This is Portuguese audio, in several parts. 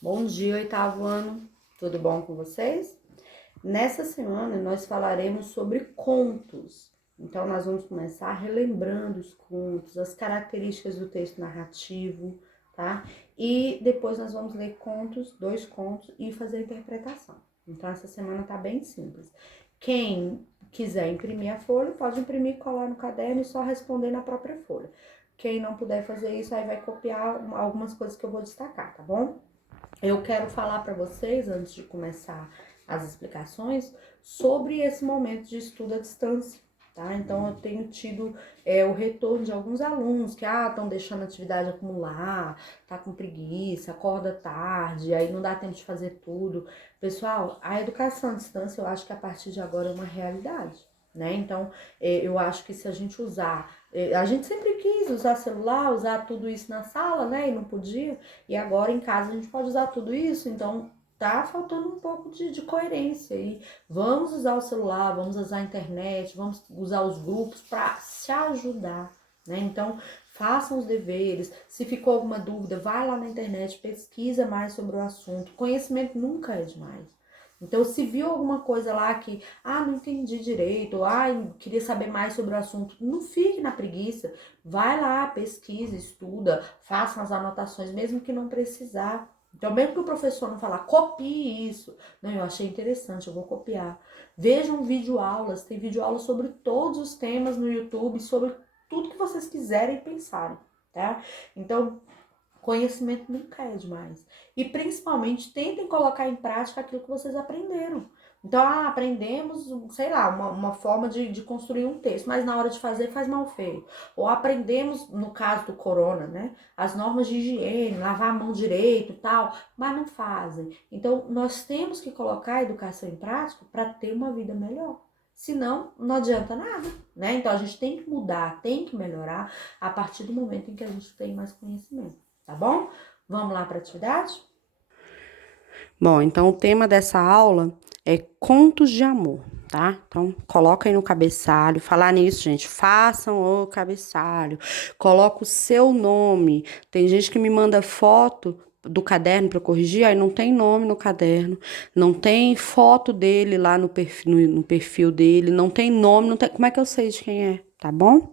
Bom dia, oitavo ano. Tudo bom com vocês? Nessa semana nós falaremos sobre contos. Então nós vamos começar relembrando os contos, as características do texto narrativo, tá? E depois nós vamos ler contos, dois contos e fazer a interpretação. Então essa semana tá bem simples. Quem quiser imprimir a folha, pode imprimir, colar no caderno e só responder na própria folha. Quem não puder fazer isso, aí vai copiar algumas coisas que eu vou destacar, tá bom? Eu quero falar para vocês, antes de começar as explicações, sobre esse momento de estudo à distância, tá? Então, eu tenho tido o retorno de alguns alunos que estão deixando a atividade acumular, tá com preguiça, acorda tarde, aí não dá tempo de fazer tudo. Pessoal, a educação à distância, eu acho que a partir de agora é uma realidade, né? Então, eu acho que se a gente usar... A gente sempre quis usar celular, usar tudo isso na sala, né? E não podia. E agora em casa a gente pode usar tudo isso, então tá faltando um pouco de coerência. E vamos usar o celular, vamos usar a internet, vamos usar os grupos para se ajudar, né? Então façam os deveres. Se ficou alguma dúvida, vai lá na internet, pesquisa mais sobre o assunto. Conhecimento nunca é demais. Então, se viu alguma coisa lá que, não entendi direito, queria saber mais sobre o assunto, não fique na preguiça. Vai lá, pesquisa, estuda, faça as anotações, mesmo que não precisar. Então, mesmo que o professor não falar, copie isso. Não, eu achei interessante, eu vou copiar. Vejam videoaulas, tem videoaulas sobre todos os temas no YouTube, sobre tudo que vocês quiserem pensarem, tá? Então, conhecimento nunca é demais. E principalmente tentem colocar em prática aquilo que vocês aprenderam. Então, aprendemos, sei lá, uma forma de construir um texto, mas na hora de fazer faz mal feito. Ou aprendemos, no caso do corona, né, as normas de higiene, lavar a mão direito e tal, mas não fazem. Então, nós temos que colocar a educação em prática para ter uma vida melhor. Senão, não adianta nada, né? Então, a gente tem que mudar, tem que melhorar a partir do momento em que a gente tem mais conhecimento. Tá bom? Vamos lá para a atividade? Bom, então o tema dessa aula é contos de amor, tá? Então, coloca aí no cabeçalho. Falar nisso, gente, façam o cabeçalho. Coloca o seu nome. Tem gente que me manda foto do caderno para corrigir, aí não tem nome no caderno, não tem foto dele lá no perfil dele, não tem nome, não tem. Como é que eu sei de quem é? Tá bom?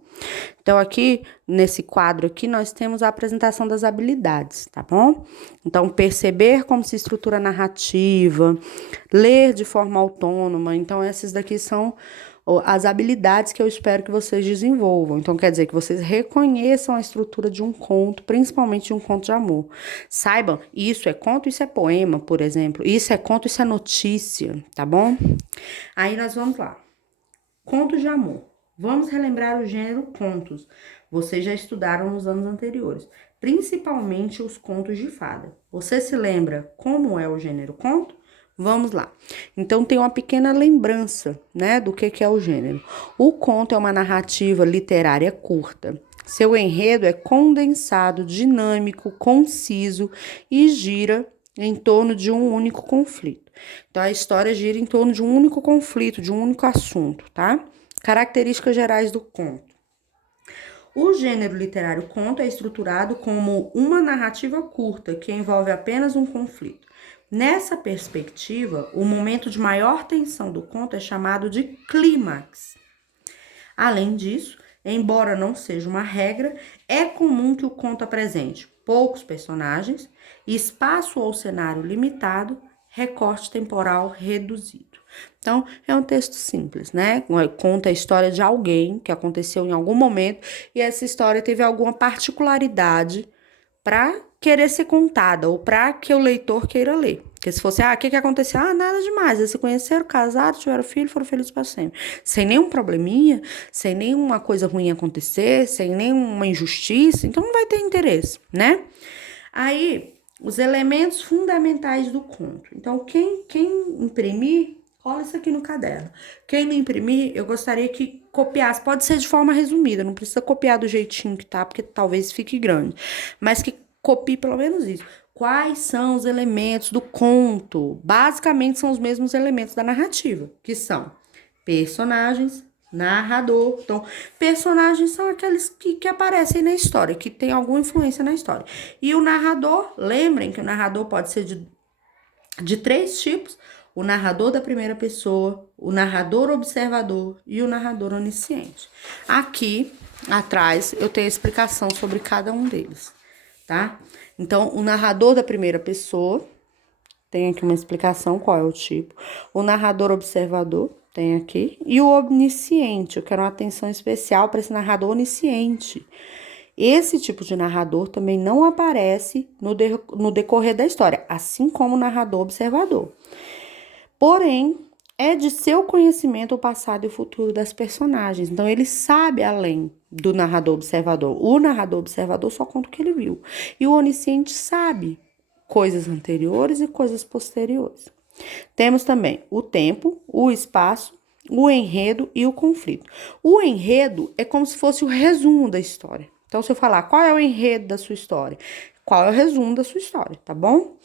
Então, aqui, nesse quadro aqui, nós temos a apresentação das habilidades, tá bom? Então, perceber como se estrutura a narrativa, ler de forma autônoma. Então, essas daqui são as habilidades que eu espero que vocês desenvolvam. Então, quer dizer que vocês reconheçam a estrutura de um conto, principalmente de um conto de amor. Saibam, isso é conto, isso é poema, por exemplo. Isso é conto, isso é notícia, tá bom? Aí nós vamos lá. Contos de amor. Vamos relembrar o gênero contos. Vocês já estudaram nos anos anteriores, principalmente os contos de fada. Você se lembra como é o gênero conto? Vamos lá. Então tem uma pequena lembrança, né, do que é o gênero. O conto é uma narrativa literária curta. Seu enredo é condensado, dinâmico, conciso e gira em torno de um único conflito. Então, a história gira em torno de um único conflito, de um único assunto, tá? Características gerais do conto. O gênero literário conto é estruturado como uma narrativa curta que envolve apenas um conflito. Nessa perspectiva, o momento de maior tensão do conto é chamado de clímax. Além disso, embora não seja uma regra, é comum que o conto apresente poucos personagens, espaço ou cenário limitado, recorte temporal reduzido. Então, é um texto simples, né? Conta a história de alguém que aconteceu em algum momento e essa história teve alguma particularidade para querer ser contada ou para que o leitor queira ler. Porque se fosse, o que aconteceu? Nada demais. Eles se conheceram, casaram, tiveram filho, foram felizes para sempre. Sem nenhum probleminha, sem nenhuma coisa ruim acontecer, sem nenhuma injustiça, então não vai ter interesse, né? Aí, os elementos fundamentais do conto. Então, quem imprimir, cola isso aqui no caderno. Quem não imprimir, eu gostaria que copiasse. Pode ser de forma resumida, não precisa copiar do jeitinho que tá, porque talvez fique grande. Mas que copie pelo menos isso. Quais são os elementos do conto? Basicamente, são os mesmos elementos da narrativa, que são personagens, narrador. Então, personagens são aqueles que aparecem na história, que tem alguma influência na história. E o narrador, lembrem que o narrador pode ser de 3 tipos: o narrador da primeira pessoa, o narrador observador e o narrador onisciente. Aqui atrás eu tenho a explicação sobre cada um deles, tá? Então, o narrador da primeira pessoa, tem aqui uma explicação qual é o tipo. O narrador observador, tem aqui. E o onisciente, eu quero uma atenção especial para esse narrador onisciente. Esse tipo de narrador também não aparece no decorrer da história, assim como o narrador observador. Porém, é de seu conhecimento o passado e o futuro das personagens. Então, ele sabe além do narrador observador. O narrador observador só conta o que ele viu. E o onisciente sabe coisas anteriores e coisas posteriores. Temos também o tempo, o espaço, o enredo e o conflito. O enredo é como se fosse o resumo da história. Então, se eu falar qual é o enredo da sua história, qual é o resumo da sua história, tá bom?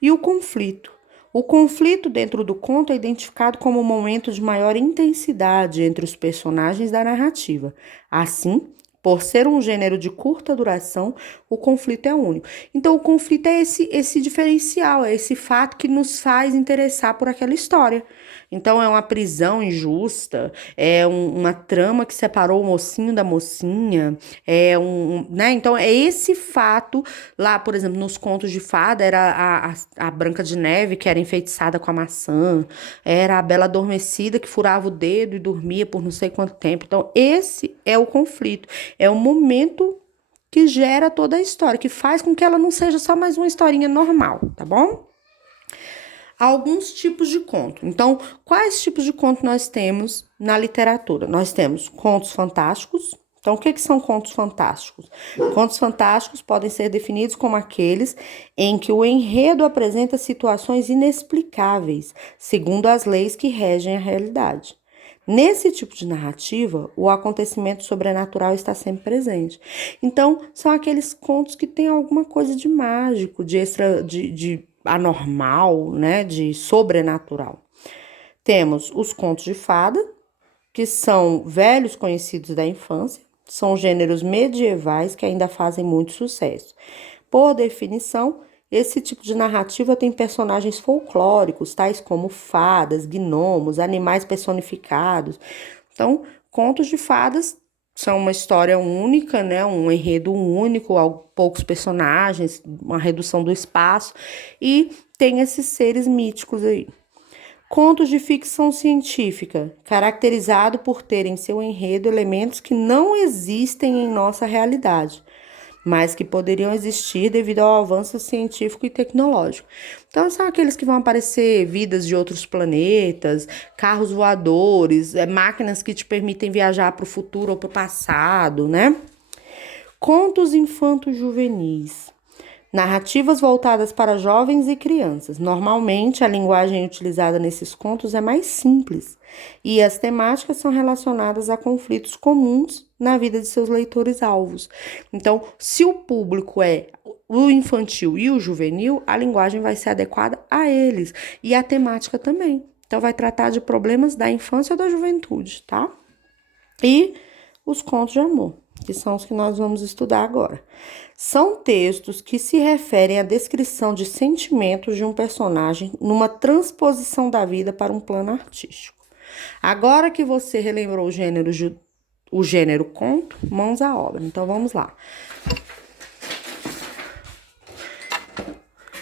E o conflito. O conflito dentro do conto é identificado como um momento de maior intensidade entre os personagens da narrativa. Assim, por ser um gênero de curta duração, o conflito é único. Então, o conflito é esse diferencial, é esse fato que nos faz interessar por aquela história. Então, é uma prisão injusta, é uma trama que separou o mocinho da mocinha, né? Então, é esse fato, lá, por exemplo, nos contos de fada, era a Branca de Neve, que era enfeitiçada com a maçã, era a Bela Adormecida, que furava o dedo e dormia por não sei quanto tempo. Então, esse é o conflito, é o momento que gera toda a história, que faz com que ela não seja só mais uma historinha normal, tá bom? Alguns tipos de conto. Então, quais tipos de conto nós temos na literatura? Nós temos contos fantásticos. Então, o que são contos fantásticos? Contos fantásticos podem ser definidos como aqueles em que o enredo apresenta situações inexplicáveis, segundo as leis que regem a realidade. Nesse tipo de narrativa, o acontecimento sobrenatural está sempre presente. Então, são aqueles contos que têm alguma coisa de mágico, de anormal, né, de sobrenatural. Temos os contos de fada, que são velhos conhecidos da infância, são gêneros medievais que ainda fazem muito sucesso. Por definição, esse tipo de narrativa tem personagens folclóricos, tais como fadas, gnomos, animais personificados. Então, contos de fadas são uma história única, né? Um enredo único, poucos personagens, uma redução do espaço, e tem esses seres míticos aí. Contos de ficção científica, caracterizado por terem em seu enredo elementos que não existem em nossa realidade, mas que poderiam existir devido ao avanço científico e tecnológico. Então, são aqueles que vão aparecer vidas de outros planetas, carros voadores, máquinas que te permitem viajar para o futuro ou para o passado, né? Contos infanto-juvenis. Narrativas voltadas para jovens e crianças. Normalmente, a linguagem utilizada nesses contos é mais simples e as temáticas são relacionadas a conflitos comuns na vida de seus leitores-alvos. Então, se o público é o infantil e o juvenil, a linguagem vai ser adequada a eles e a temática também. Então, vai tratar de problemas da infância ou da juventude, tá? E os contos de amor, que são os que nós vamos estudar agora. São textos que se referem à descrição de sentimentos de um personagem numa transposição da vida para um plano artístico. Agora que você relembrou o gênero conto, mãos à obra. Então, vamos lá.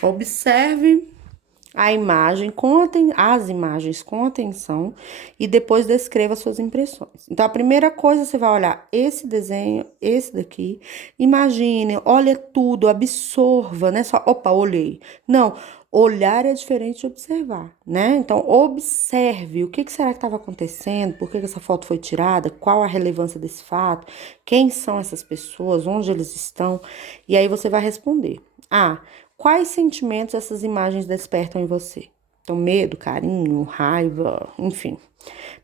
Observe a imagem as imagens com atenção e depois descreva suas impressões. Então, a primeira coisa, você vai olhar esse desenho, esse daqui, imagine, olha tudo, absorva, né? Só, opa, olhei. Não, olhar é diferente de observar, né? Então, observe o que será que estava acontecendo, por que essa foto foi tirada, qual a relevância desse fato, quem são essas pessoas, onde eles estão, e aí você vai responder. Quais sentimentos essas imagens despertam em você? Então, medo, carinho, raiva, enfim.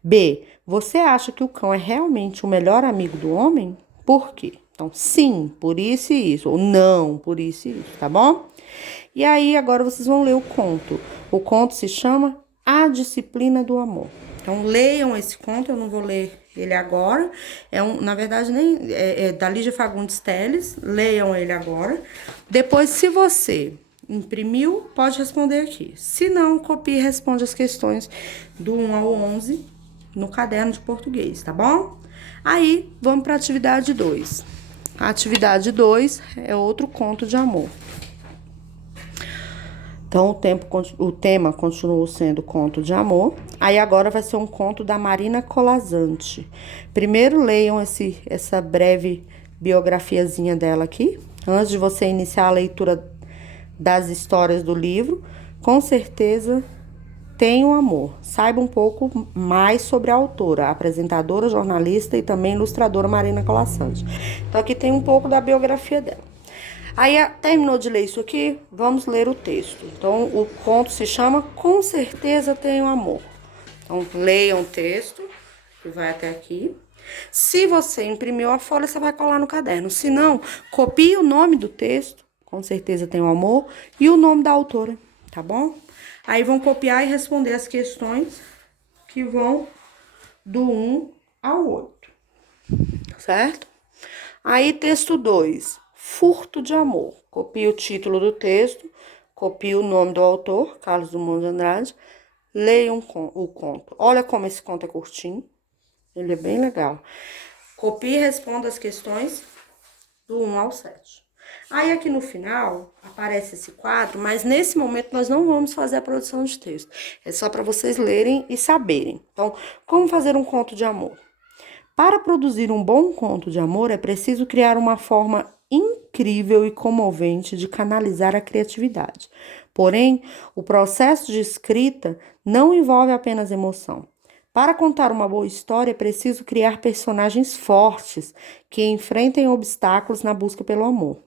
B, você acha que o cão é realmente o melhor amigo do homem? Por quê? Então, sim, por isso e isso. Ou não, por isso e isso, tá bom? E aí, agora vocês vão ler o conto. O conto se chama A Disciplina do Amor. Então, leiam esse conto, eu não vou ler ele agora. Na verdade, nem é da Lígia Fagundes Telles. Leiam ele agora. Depois, se você imprimiu, pode responder aqui. Se não, copie e responde as questões do 1 ao 11 no caderno de português, tá bom? Aí, vamos para a atividade 2. A atividade 2 é outro conto de amor. Então, o tema continuou sendo conto de amor. Aí, agora vai ser um conto da Marina Colasanti. Primeiro, leiam essa breve biografiazinha dela aqui. Antes de você iniciar a leitura das histórias do livro, com certeza tenha o amor. Saiba um pouco mais sobre a autora, a apresentadora, jornalista e também ilustradora Marina Colasanti. Então, aqui tem um pouco da biografia dela. Aí, terminou de ler isso aqui, vamos ler o texto. Então, o conto se chama Com Certeza Tenho Amor. Então, leiam o texto, que vai até aqui. Se você imprimiu a folha, você vai colar no caderno. Se não, copie o nome do texto, Com Certeza Tenho Amor, e o nome da autora, tá bom? Aí, vão copiar e responder as questões que vão do 1 ao 8, certo? Aí, texto 2. Furto de Amor. Copie o título do texto, copie o nome do autor, Carlos Drummond de Andrade, leiam o conto. Olha como esse conto é curtinho, ele é bem legal. Copie e responda as questões do 1 ao 7. Aí, aqui no final, aparece esse quadro, mas nesse momento nós não vamos fazer a produção de texto. É só para vocês lerem e saberem. Então, como fazer um conto de amor? Para produzir um bom conto de amor, é preciso criar uma forma incrível e comovente de canalizar a criatividade. Porém, o processo de escrita não envolve apenas emoção. Para contar uma boa história, é preciso criar personagens fortes que enfrentem obstáculos na busca pelo amor.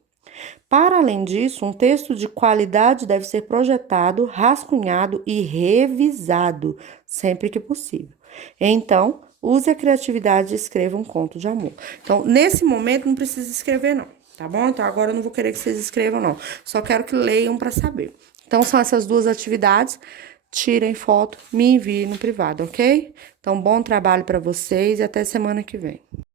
Para além disso, um texto de qualidade deve ser projetado, rascunhado e revisado sempre que possível. Então, use a criatividade e escreva um conto de amor. Então, nesse momento, não precisa escrever, não, tá bom? Então, agora eu não vou querer que vocês escrevam, não. Só quero que leiam para saber. Então, são essas duas atividades. Tirem foto, me enviem no privado, ok? Então, bom trabalho para vocês e até semana que vem.